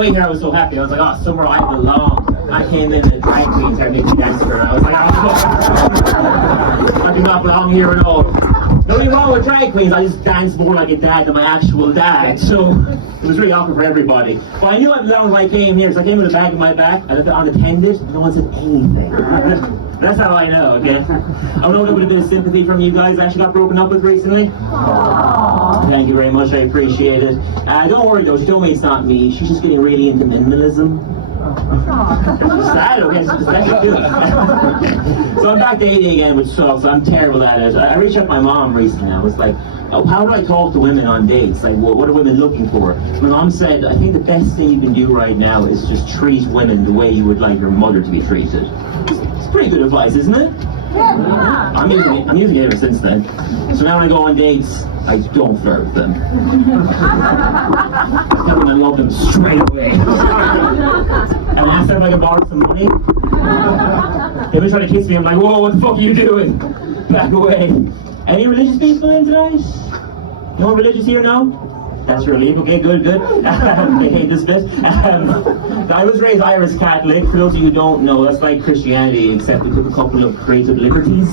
way here I was so happy. I was like, oh, somewhere I belong. I came in and drag queens started making me dance for her. I was like, oh, I do not belong here at all. Nothing wrong with drag queens, I just dance more like a dad than my actual dad. So it was really awkward for everybody. But I knew I belonged when I came here, so I came with a bag in my back. I left it unattended, no one said anything. That's how I know, okay? I know a little bit of sympathy from you guys I actually got broken up with recently. Aww. Thank you very much, I appreciate it. Don't worry though, she told me it's not me. She's just getting really into minimalism. It's sad, okay? So I'm back dating again, which sucks. I'm terrible at it. I reached out to my mom recently. I was like, oh, how do I talk to women on dates? Like, what are women looking for? My mom said, I think the best thing you can do right now is just treat women the way you would like your mother to be treated. It's pretty good advice, isn't it? Yeah. I'm using it ever since then. So now when I go on dates, I don't flirt with them. Except when I love them straight away. And last time I got borrowed some money, they were trying to kiss me. I'm like, whoa, what the fuck are you doing? Back away. Any religious people in tonight? No one religious here, no? That's your leave. Okay, good. They hate this bit. I was raised Irish Catholic. For those of you who don't know, that's like Christianity, except we took a couple of creative liberties.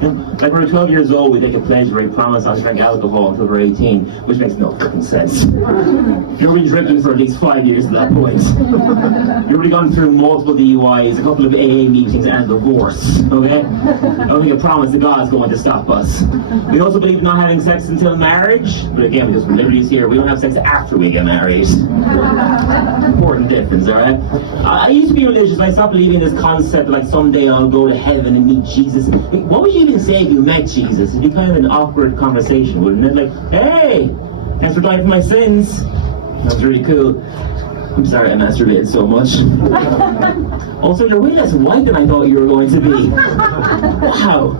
Like when we're 12 years old, we take a pledge where we promise not to drink alcohol until we're 18, which makes no fucking sense. You've been drinking for at least 5 years at that point. You've already gone through multiple DUIs, a couple of AA meetings, and divorce. Okay? I don't think a promise to God is going to stop us. We also believe in not having sex until marriage, but again, because we're liberties here, we don't have sex after we get married. Important difference, alright? I used to be religious, but I stopped believing this concept like someday I'll go to heaven and meet Jesus. What would you even say if you met Jesus? It'd be kind of an awkward conversation, wouldn't it? Like, hey, thanks for dying for my sins. That was really cool. I'm sorry I masturbated so much. Also, you're way less white than I thought you were going to be. Wow.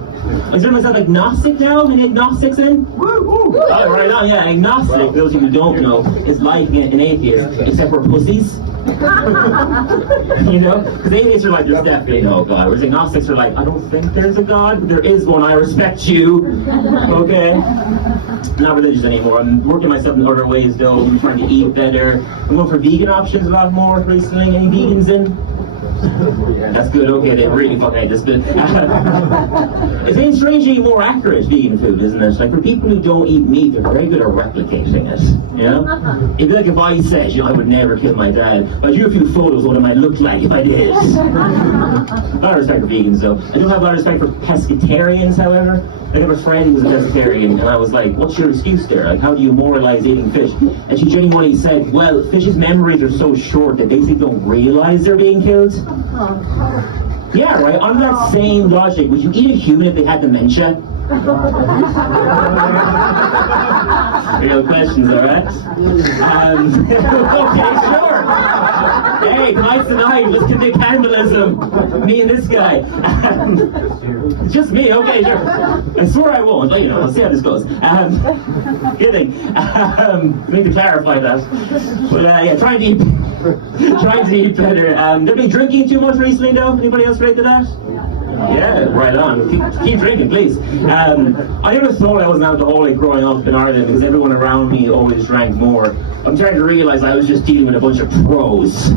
Is there myself agnostic now? Any agnostics in? Oh, right on, yeah, agnostic, for those of you who don't know, is like an atheist, except for pussies. You know? Because atheists are like, there's definitely no God. Whereas agnostics are like, I don't think there's a God, but there is one, I respect you. Okay? I'm not religious anymore. I'm working myself in other ways though. I'm trying to eat better. I'm going for vegan options a lot more recently. Any vegans in? That's good, okay, they really fucking hate this bit. It's strangely more accurate vegan food, isn't it? Like for people who don't eat meat, they're very good at replicating it. You know? It'd be like if I said, you know, I would never kill my dad, but I drew a few photos of what it might look like if I did. A lot of respect for vegans though. I do have a lot of respect for pescatarians, however. I have a friend who was a pescatarian, and I was like, what's your excuse there? Like, how do you moralize eating fish? And she genuinely said, well, fish's memories are so short that they basically don't realize they're being killed. Yeah, right, on that same logic, would you eat a human if they had dementia? Real questions, alright? Okay, sure. Hey, tonight's the night, let's commit cannibalism. Me and this guy. It's just me, okay, sure. I swear I won't, but you know, let's see how this goes. Kidding. Need to clarify that. But yeah, trying to eat better. Been drinking too much recently though? Anybody else relate to that? Yeah, right on. Keep drinking, please. I never thought I was an alcoholic growing up in Ireland because everyone around me always drank more. I'm trying to realize I was just dealing with a bunch of pros.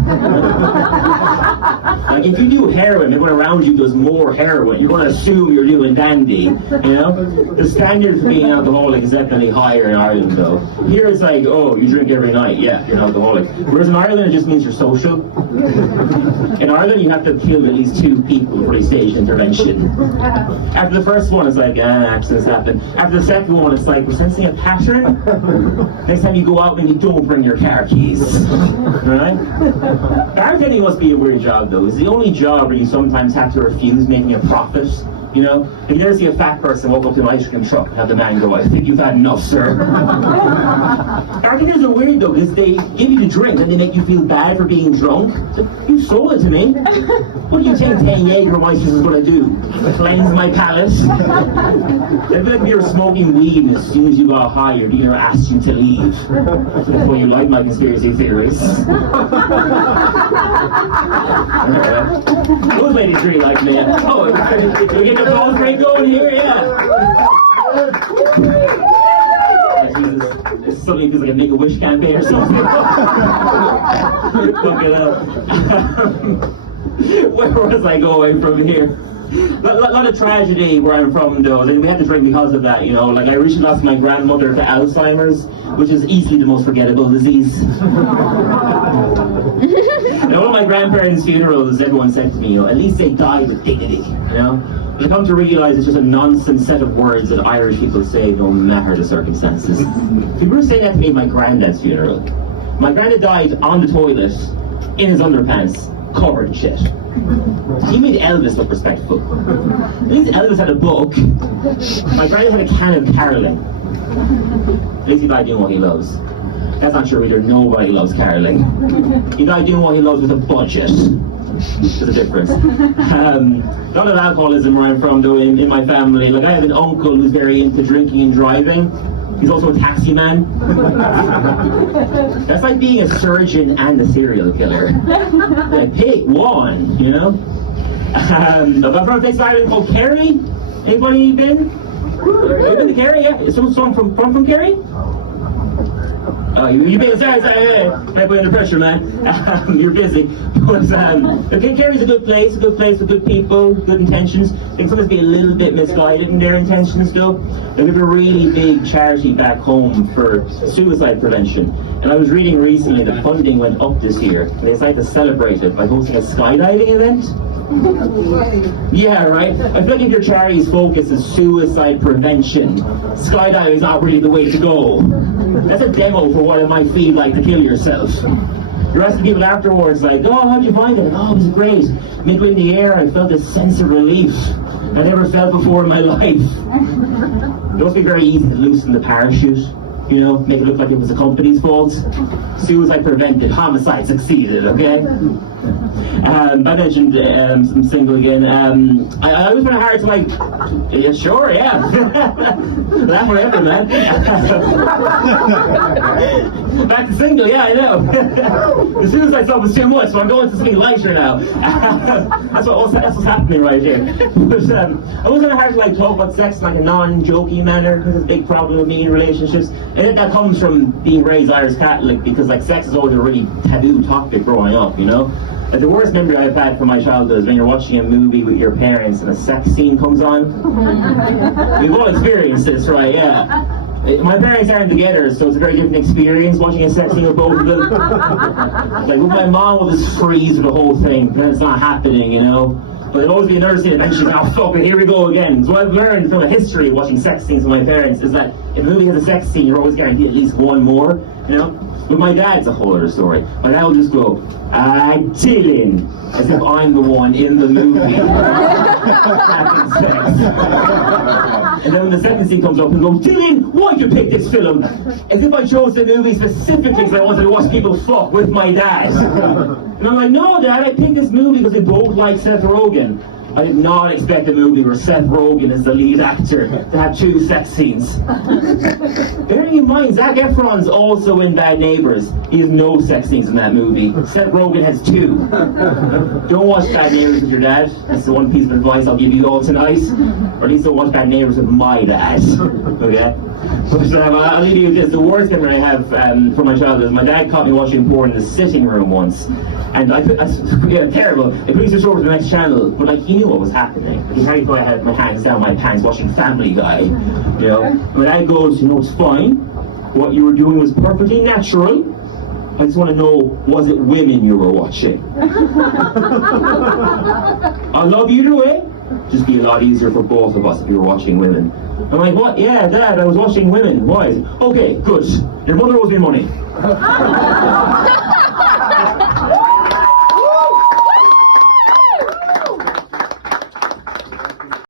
Like if you do heroin, everyone around you does more heroin. You're going to assume you're doing dandy, you know? The standard for being an alcoholic is definitely higher in Ireland though. Here it's like, oh, you drink every night, yeah, you're an alcoholic. Whereas in Ireland it just means you're social. In Ireland you have to kill at least 2 people before you stage intervention. After the first one it's like, accidents happen. After the second one it's like, we're sensing a pattern. Next time you go out maybe don't bring your car keys. Right? Bartending must be a weird job though. It's the only job where you sometimes have to refuse making a profit. You know, if you never see a fat person walk up to an ice cream truck and have the man go, I think you've had enough, sir. Bartenders are weird though, because they give you the drink and they make you feel bad for being drunk. So, you sold it to me. What do you think 10 Jägermeisters is going to do? Cleanse my palate? It'd be like you're smoking weed and as soon as you got high, your dealer asked you to leave. That's why you like my conspiracy theories. Those ladies really like me. Oh, we get the ball break going here, yeah. suddenly feels like a Make-A-Wish campaign or something. Fuck it up. Where was I going from here? A lot of tragedy where I'm from, though. Like, we had to drink because of that, you know. Like, I recently lost my grandmother to Alzheimer's, which is easily the most forgettable disease. And all of my grandparents' funerals, everyone said to me, you know, at least they died with dignity, you know. But I come to realize it's just a nonsense set of words that Irish people say no matter the circumstances. People were saying that to me at my granddad's funeral. My granddad died on the toilet, in his underpants, covered in shit. He made Elvis look respectful. At least Elvis had a book. My granddad had a can of caroling. At least he died doing what he loves. That's not true either. Nobody loves caroling. He died doing what he loves with a budget. There's a difference. A lot of alcoholism where I'm from, though, in my family. Like, I have an uncle who's very into drinking and driving. He's also a taxi man. That's like being a surgeon and a serial killer. Like, pick one, you know? I'm from a place in Ireland called Kerry. Anybody been? You been to Kerry? Yeah. Someone from Kerry? Oh, you been? Sorry. I put under pressure, man. You're busy. But, okay, Kerry's a good place with good people, good intentions. They can sometimes be a little bit misguided in their intentions, though. They have a really big charity back home for suicide prevention. And I was reading recently that funding went up this year. And they decided to celebrate it by hosting a skydiving event. Yeah, right? I feel like if your charity's focus is suicide prevention, skydiving is not really the way to go. That's a demo for what it might feel like to kill yourself. You're asking people afterwards, like, oh, how'd you find it? Oh, it was great. Midway in the air, I felt a sense of relief I never felt before in my life. It must be very easy to loosen the parachute, you know, make it look like it was the company's fault. Suicide prevented, homicide succeeded, okay? I mentioned I'm single again. I always find it hard to, like, yeah, sure, yeah. Laugh forever, man. Back to single, yeah, I know. The suicide stuff was too much, so I'm going to something lighter now. That's what's happening right here. But I always find it hard to, like, talk about sex in, like, a non-jokey manner, because it's a big problem with me in relationships. And that comes from being raised Irish Catholic, because, like, sex is always a really taboo topic growing up, you know? Like, the worst memory I've had from my childhood is when you're watching a movie with your parents and a sex scene comes on. We've all experienced this, right? Yeah. My parents aren't together, so it's a very different experience watching a sex scene with both of them. Like, with my mom will just freeze with the whole thing, and it's not happening, you know? But there'll always be another scene, and she's like, oh, fuck it, here we go again. So what I've learned from the history of watching sex scenes with my parents is that if a movie has a sex scene, you're always guaranteed at least one more, you know? With my dad, it's a whole other story. My dad will just go, chilling, as if I'm the one in the movie having sex. And then when the second scene comes up, he goes, Dylan, why'd you pick this film? As if I chose the movie specifically because I wanted to watch people fuck with my dad. And I'm like, no, Dad, I picked this movie because we both like Seth Rogen. I did not expect a movie where Seth Rogen is the lead actor to have 2 sex scenes. Bearing in mind, Zac Efron's also in Bad Neighbours. He has no sex scenes in that movie. Seth Rogen has 2. Don't watch Bad Neighbours with your dad. That's the one piece of advice I'll give you all tonight. Or at least don't watch Bad Neighbours with my dad. Okay? But I'll leave you with this. The worst memory I have from my childhood is my dad caught me watching porn in the sitting room once. And yeah, terrible. The police were over to the next channel, but like he knew what was happening. He hardly thought I had my hands down my pants watching Family Guy. You know? My dad goes, you know, it's fine. What you were doing was perfectly natural. I just want to know, was it women you were watching? I love you either way. Just be a lot easier for both of us if you were watching women. I'm like, what? Yeah, Dad, I was watching women. Why? Okay, good. Your mother owes me money.